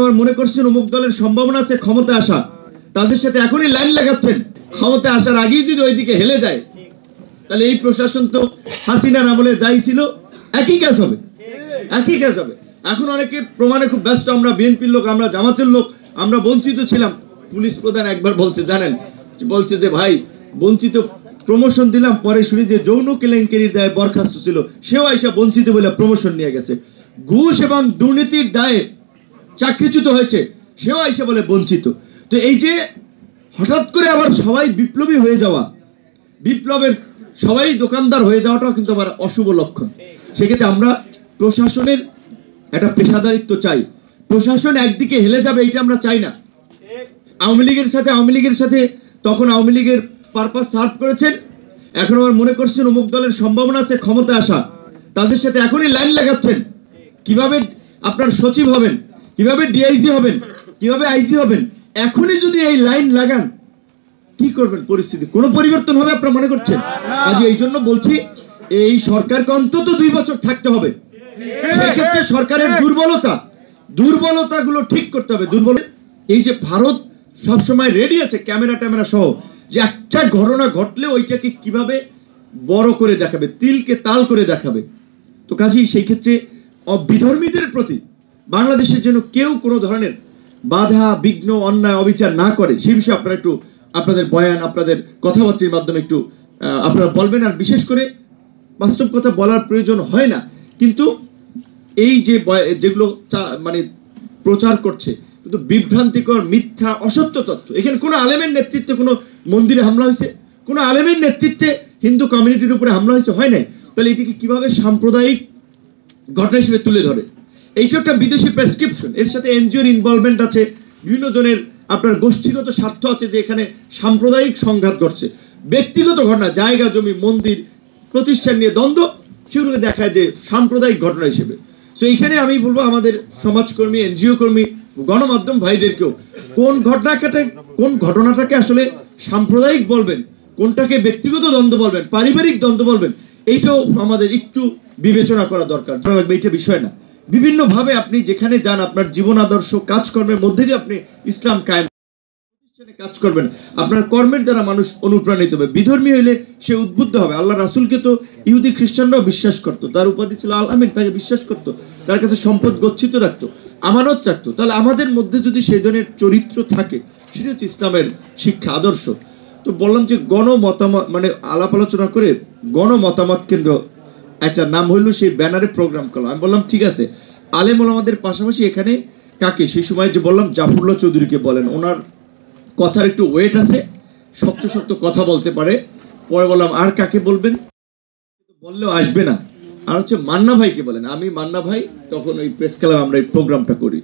মনে করছেন অমুক দলের সম্ভাবনা আছে ক্ষমতা আসা, তাদের সাথে এখনই লাইন লাগাচ্ছেন। ক্ষমতা আসার আগেই যদি ওইদিকে হেলে যায়, তাহলে এই প্রশাসন তো হাসিনার আমলে যাই ছিল একই কাজ হবে, একই কাজ হবে। এখন অনেকে প্রমাণে খুব ব্যস্ত, আমরা বিএনপির লোক, আমরা জামাতের লোক, আমরা বঞ্চিত ছিলাম। পুলিশ প্রধান একবার বলছে, জানেন, বলছে যে ভাই বঞ্চিত, প্রমোশন দিলাম, পরে শুনি যে যৌন কেলেঙ্কারির দায়ে বরখাস্ত ছিল, সেও আইসা বঞ্চিত বলে প্রমোশন নিয়ে গেছে। ঘুষ এবং দুর্নীতির দায়ে চাকরিচ্যুত হয়েছে, সেও আইসা বলে বঞ্চিত। তো এই যে হঠাৎ করে আবার সবাই বিপ্লবী হয়ে যাওয়া, বিপ্লবের সবাই দোকানদার হয়ে যাওয়াটাও কিন্তু আবার অশুভ লক্ষণ। সেক্ষেত্রে আমরা প্রশাসনের একটা পেশাদারিত্ব চাই। প্রশাসন একদিকে হেলে যাবে এটা আমরা চাই না। আওয়ামী লীগের সাথে তখন আওয়ামী লীগের পারপাস সার্ভ করেছেন, এখন আবার মনে করছেন অমুক দলের সম্ভাবনা আছে ক্ষমতা আসা, তাদের সাথে এখনই লাইন লাগাচ্ছেন। কিভাবে আপনার সচিব হবেন, কিভাবে ডিআইজি হবেন, কিভাবে আইজি হবেন, এখনই যদি এই লাইন লাগান, কি করবেন? পরিস্থিতি কোনো পরিবর্তন হবে আপনারা মনে করছেন? আজ এই জন্য বলছি, এই সরকারকে অন্তত 2 বছর থাকতে হবে। সেক্ষেত্রে সরকারের দুর্বলতাগুলো ঠিক করতে হবে। এই যে ভারত সবসময় রেডি আছে ক্যামেরা সহ, যে একটা ঘটনা ঘটলে ওইটাকে কিভাবে বড় করে দেখাবে, তিলকে তাল করে দেখাবে। তো কাজেই সেই ক্ষেত্রে বিধর্মীদের প্রতি বাংলাদেশের জন্য কেউ কোনো ধরনের বাধা বিঘ্ন অন্যায় অবিচার না করে, সেই বিষয়ে আপনারা একটু আপনাদের বয়ান, আপনাদের কথাবার্তার মাধ্যমে একটু আপনারা বলবেন। আর বিশেষ করে বাস্তব কথা বলার প্রয়োজন হয় না, কিন্তু এই যে যেগুলো মানে প্রচার করছে কিন্তু বিভ্রান্তিকর, মিথ্যা, অসত্য তথ্য। এখানে কোনো আলেমের নেতৃত্বে কোনো মন্দিরে হামলা হয়েছে, কোনো আলেমের নেতৃত্বে হিন্দু কমিউনিটির উপরে হামলা হয়েছে, হয় নাই। তাহলে এটিকে কিভাবে সাম্প্রদায়িক ঘটনা হিসেবে তুলে ধরে? এইটা একটা বিদেশি প্রেসক্রিপশন, এর সাথে এনজিওর ইনভলভমেন্ট আছে, বিভিন্ন জনের আপনার গোষ্ঠীগত স্বার্থ আছে, যে এখানে সাম্প্রদায়িক সংঘাত ঘটছে। ব্যক্তিগত ঘটনা, জায়গা জমি মন্দির প্রতিষ্ঠান নিয়ে দ্বন্দ্ব, সেগুলোকে দেখায় যে সাম্প্রদায়িক ঘটনা হিসেবে। তো এইখানে আমি বলবো আমাদের সমাজকর্মী, এনজিও কর্মী, গণমাধ্যম ভাইদেরকেও কোন ঘটনাটাকে আসলে সাম্প্রদায়িক বলবেন, কোনটাকে ব্যক্তিগত দ্বন্দ্ব বলবেন, পারিবারিক দ্বন্দ্ব বলবেন, এইটাও আমাদের একটু বিবেচনা করা দরকার। এইটা বিষয় না, বিভিন্ন ভাবে আপনি যেখানে যান, আপনার জীবন আদর্শ কাজকর্মের মধ্যে দিয়ে আপনি ইসলাম কায়েম কাজ করবেন, আপনার কর্মের দ্বারা মানুষ অনুপ্রাণিত হবে। বিধর্মী হইলে সে উদ্বুদ্ধ হবে। আল্লাহ রাসূলকে তো ইহুদি খ্রিস্টানরাও বিশ্বাস করতো, তার উপাধি ছিল আল আমিন, তাকে বিশ্বাস করতো, তার কাছে সম্পদ গচ্ছিত রাখতো, আমানত রাখতো। তাহলে আমাদের মধ্যে যদি সেই ধরনের চরিত্র থাকে, সেটা হচ্ছে ইসলামের শিক্ষা আদর্শ। তো বললাম যে গণমতামত মানে আলাপ আলোচনা করে গণমতামত কেন্দ্র একটা নাম হইলো, সেই ব্যানারে প্রোগ্রাম করলাম। আমি বললাম ঠিক আছে, আলেম ওলামাদের পাশাপাশি এখানে কাকে, সেই সময় যে বললাম জাফরুল্লাহ চৌধুরীকে বলেন, ওনার কথার একটু ওয়েট আছে, শক্ত কথা বলতে পারে। পরে বললাম আর কাকে বলবেন, বললেও আসবে না, আর হচ্ছে মান্না ভাইকে বলেন। আমি মান্না ভাই, তখন ওই প্রেস ক্লাবে আমরা এই প্রোগ্রামটা করি।